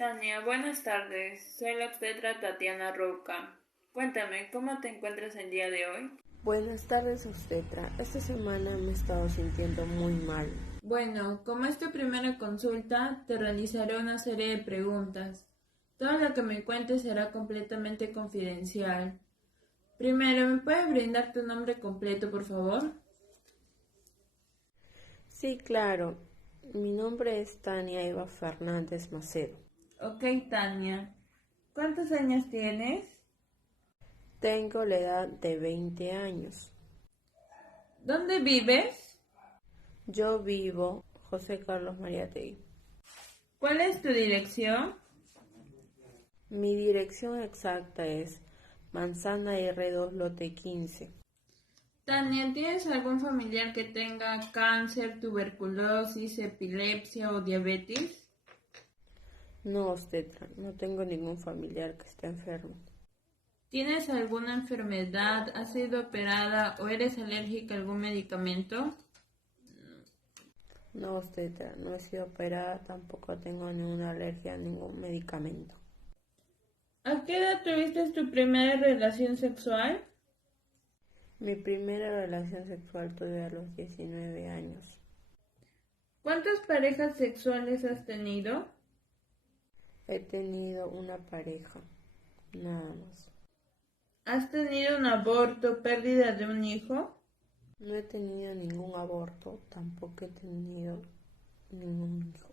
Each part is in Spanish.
Tania, buenas tardes. Soy la obstetra Tatiana Roca. Cuéntame, ¿cómo te encuentras el día de hoy? Buenas tardes, obstetra. Esta semana me he estado sintiendo muy mal. Bueno, como es tu primera consulta, te realizaré una serie de preguntas. Todo lo que me cuentes será completamente confidencial. Primero, ¿me puedes brindar tu nombre completo, por favor? Sí, claro. Mi nombre es Tania Eva Fernández Macedo. Ok, Tania. ¿Cuántos años tienes? Tengo la edad de 20 años. ¿Dónde vives? Yo vivo José Carlos Mariátegui. ¿Cuál es tu dirección? Mi dirección exacta es Manzana R2 Lote 15. Tania, ¿tienes algún familiar que tenga cáncer, tuberculosis, epilepsia o diabetes? No, obstetra, no tengo ningún familiar que esté enfermo. ¿Tienes alguna enfermedad? ¿Has sido operada o eres alérgica a algún medicamento? No, obstetra, no he sido operada, tampoco tengo ninguna alergia a ningún medicamento. ¿A qué edad tuviste tu primera relación sexual? Mi primera relación sexual tuve a los 19 años. ¿Cuántas parejas sexuales has tenido? He tenido una pareja, nada más. ¿Has tenido un aborto, pérdida de un hijo? No he tenido ningún aborto, tampoco he tenido ningún hijo.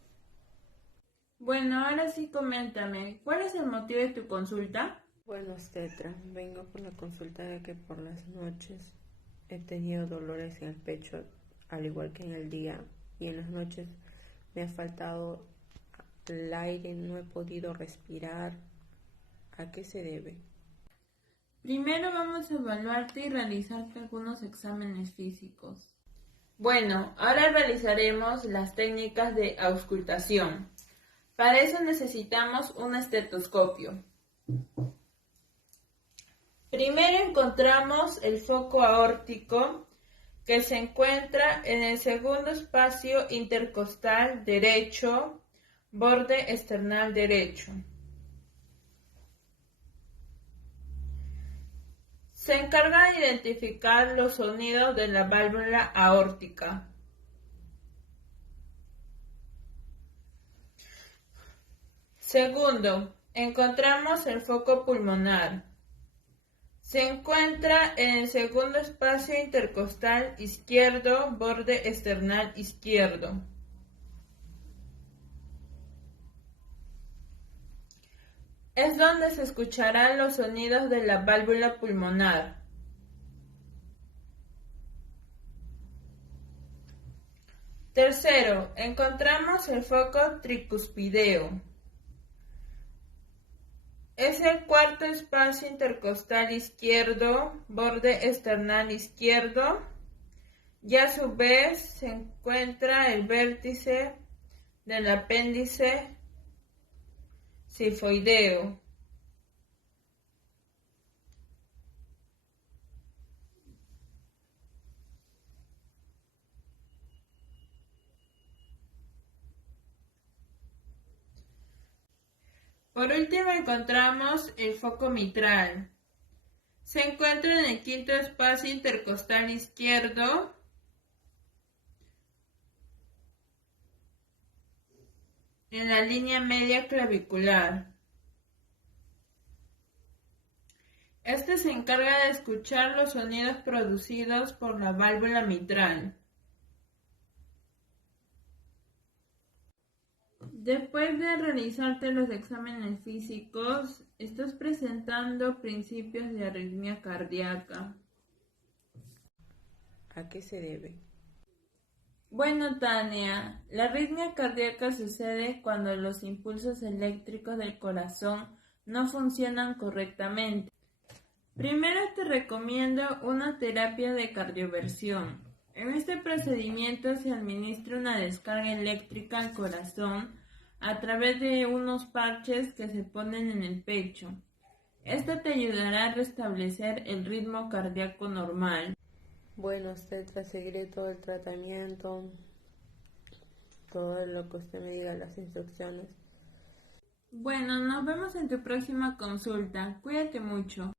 Bueno, ahora sí coméntame, ¿cuál es el motivo de tu consulta? Bueno, obstetra, vengo por la consulta de que por las noches he tenido dolores en el pecho, al igual que en el día, y en las noches me ha faltado el aire, no he podido respirar. ¿A qué se debe? Primero vamos a evaluarte y realizarte algunos exámenes físicos. Bueno, ahora realizaremos las técnicas de auscultación. Para eso necesitamos un estetoscopio. Primero encontramos el foco aórtico que se encuentra en el segundo espacio intercostal derecho, borde esternal derecho. Se encarga de identificar los sonidos de la válvula aórtica. Segundo, encontramos el foco pulmonar. Se encuentra en el segundo espacio intercostal izquierdo, borde esternal izquierdo. Es donde se escucharán los sonidos de la válvula pulmonar. Tercero, encontramos el foco tricuspideo. Es el cuarto espacio intercostal izquierdo, borde esternal izquierdo, y a su vez se encuentra el vértice del apéndice sifoideo. Por último encontramos el foco mitral. Se encuentra en el quinto espacio intercostal izquierdo, en la línea media clavicular. Este se encarga de escuchar los sonidos producidos por la válvula mitral. Después de realizarte los exámenes físicos, estás presentando principios de arritmia cardíaca. ¿A qué se debe? Bueno, Tania, la arritmia cardíaca sucede cuando los impulsos eléctricos del corazón no funcionan correctamente. Primero te recomiendo una terapia de cardioversión. En este procedimiento se administra una descarga eléctrica al corazón a través de unos parches que se ponen en el pecho. Esto te ayudará a restablecer el ritmo cardíaco normal. Bueno, obstetra, seguiré todo el tratamiento, todo lo que usted me diga, las instrucciones. Bueno, nos vemos en tu próxima consulta. Cuídate mucho.